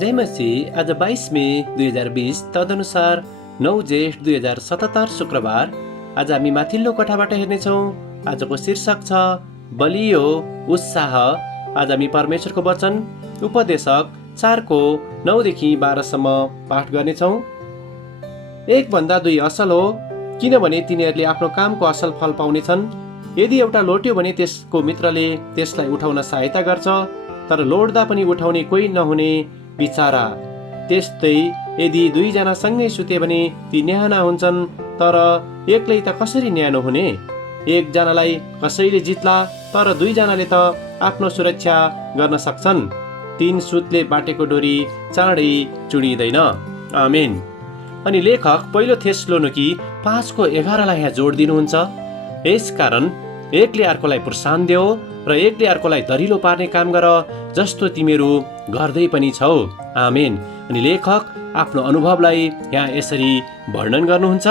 जय मसीह। आज 22 मे 2020 तदनुसार 9 जेठ 2077 शुक्रबार। आज हामी माथिल्लो कोठाबाट हेर्नेछौँ। आजको शीर्षक छ बलियो उत्साह। आज हामी परमेश्वरको वचन उपदेशक 4को 9 देखि 12 सम्म पाठ गर्नेछौँ। 1 भन्दा 2 असल हो, किनभने तिनीहरूले आफ्नो कामको असल फल पाउनेछन्। यदि एउटा लोट्यो भने त्यसको मित्रले त्यसलाई उठाउन सहायता गर्छ, तर लोड्दा पनि उठाउने कोही नहुने बिचारा। त्यस्तै यदि 2 जना सँगै सुते भने ती न्याना हुन्छन्, तर एक्लै त कसरी न्यानो हुने? 1 जनालाई कसैले जित्ला, तर 2 जनाले त आफ्नो सुरक्षा गर्न सक्छन्। 3 सुतले बाटेको डोरी चाँडै चुडिँदैन। आमेन। अनि लेखक पहिलो थेसलोनिकी 5को 11 यहाँ जोड दिनुहुन्छ। यसकारण एकले अर्कोलाई प्रोत्साहन देऊ र एकले अर्कोलाई दरिलो पार्ने काम गर, जस्तो तिमीहरू गर्दै पनि छौ। आमेन। अनि लेखक आफ्नो अनुभवलाई यहाँ यसरी वर्णन गर्नुहुन्छ।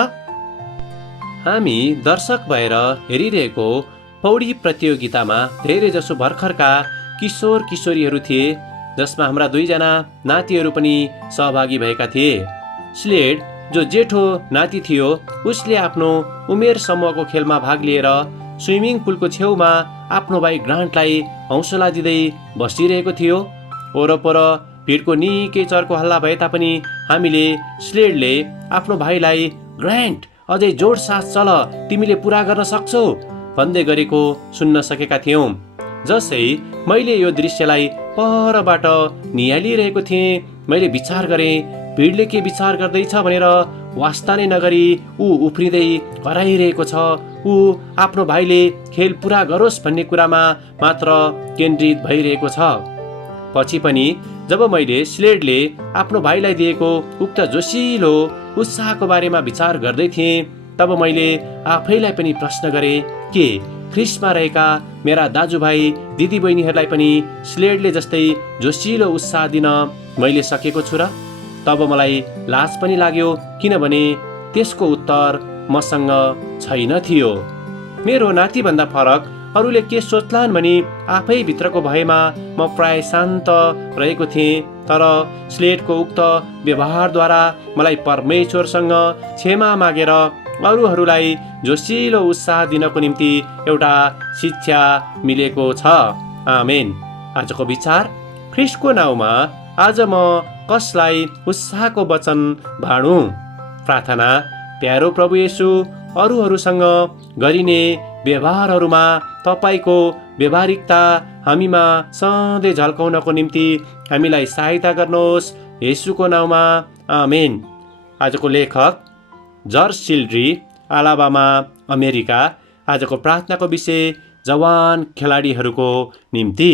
हामी दर्शक भएर हेरिरहेको पौडी प्रतियोगितामा धेरै जसो भर्खरका किशोर किशोरीहरू थिए, जसमा हाम्रा 2 जना नातिहरू पनि सहभागी भएका थिए। स्लेड, जो जेठो नाति थियो, उसले आफ्नो उमेर समूहको खेलमा भाग लिएर स्विमिङ पुलको छेउमा आफ्नो भाइ ग्रान्टलाई हौसला दिँदै बसिरहेको थियो। वरपर भिडको निकै चर्को हल्ला भए तापनि हामीले स्लेडले आफ्नो भाइलाई ग्रान्ट अझै जोड साथ चल, तिमीले पुरा गर्न सक्छौ भन्दै गरेको सुन्न सकेका थियौँ। जसै मैले यो दृश्यलाई परबाट निहालिरहेको थिएँ, मैले विचार गरेँ भिडले के विचार गर्दैछ भनेर। वास्ता नै नगरी ऊ उफ्रिँदै कराइरहेको छ। ऊ आफ्नो भाइले खेल पुरा गरोस् भन्ने कुरामा मात्र केन्द्रित भइरहेको छ। पछि पनि जब मैले स्लेडले आफ्नो भाइलाई दिएको उक्त जोसिलो उत्साहको बारेमा विचार गर्दै थिएँ, तब मैले आफैलाई पनि प्रश्न गरेँ, के ख्रिस्टमा रहेका मेरा दाजुभाइ दिदीबहिनीहरूलाई पनि स्लेडले जस्तै जोसिलो उत्साह दिन मैले सकेको छु र? तब मलाई लाज पनि लाग्यो, किनभने त्यसको उत्तर मसँग छैन थियो। मेरो नातिभन्दा फरक अरूले के सोच्लान् भनी आफै भित्रको भएमा म प्राय शान्त रहेको थिएँ। तर स्लेडको उक्त व्यवहारद्वारा मलाई परमेश्वरसँग क्षमा मागेर अरूहरूलाई जोसिलो उत्साह दिनको निम्ति एउटा शिक्षा मिलेको छ। आमेन। आजको विचार, ख्रिस्टको नाउँमा आज म कसलाई उत्साहको वचन बाँडु? प्रार्थना। प्यारो प्रभु येशू, अरूहरूसँग गरिने व्यवहारहरूमा तपाईको व्यवहारिकता हामीमा सधैँ झल्काउनको निम्ति हामीलाई सहायता गर्नुहोस्, येशूको नाउँमा। आमेन। आजको लेखक जर्ज सिल्ड्री, अलाबामा, अमेरिका। आजको प्रार्थनाको विषय जवान खेलाडीहरूको निम्ति।